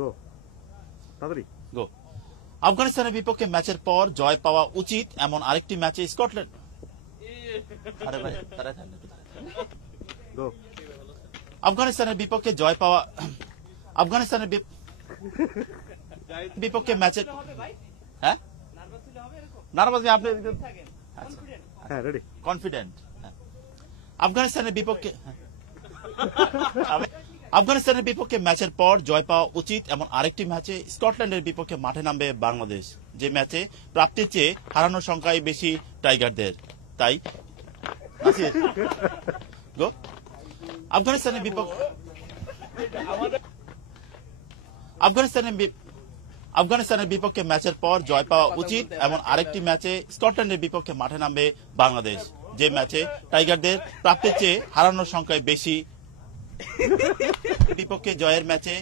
গো তাড়াতাড়ি গো। আফগানিস্তানের বিপক্ষে ম্যাচের পর জয় পাওয়া উচিত এমন আরেকটি ম্যাচে স্কটল্যান্ড। আরে ভাই, তাড়াতাড়ি থামেন। গো আফগানিস্তানের বিপক্ষে জয় পাওয়া আফগানিস্তানের বিপক্ষে ম্যাচের হ্যাঁ নার্ভাস আপনি হ্যাঁ রেডি কনফিডেন্ট। আফগানিস্তানের বিপক্ষে আফগানিস্তানের বিপক্ষে ম্যাচের পর জয় পাওয়া উচিত এমন আরেকটি ম্যাচে স্কটল্যান্ডের বিপক্ষে মাঠে নামবে বাংলাদেশ, যে ম্যাচে প্রাপ্তির চেয়ে হারানোর সংখ্যাই বেশি টাইগারদের। তাই গো। আফগানিস্তানের বিপক্ষে আফগানিস্তানের বিপক্ষে ম্যাচের পর জয় পাওয়া উচিত এমন আরেকটি ম্যাচে স্কটল্যান্ডের বিপক্ষে মাঠে নামবে বাংলাদেশ, যে ম্যাচে টাইগারদের প্রাপ্তির চেয়ে হারানোর সংখ্যায় বেশি। বিপক্ষে জয়ের ম্যাচে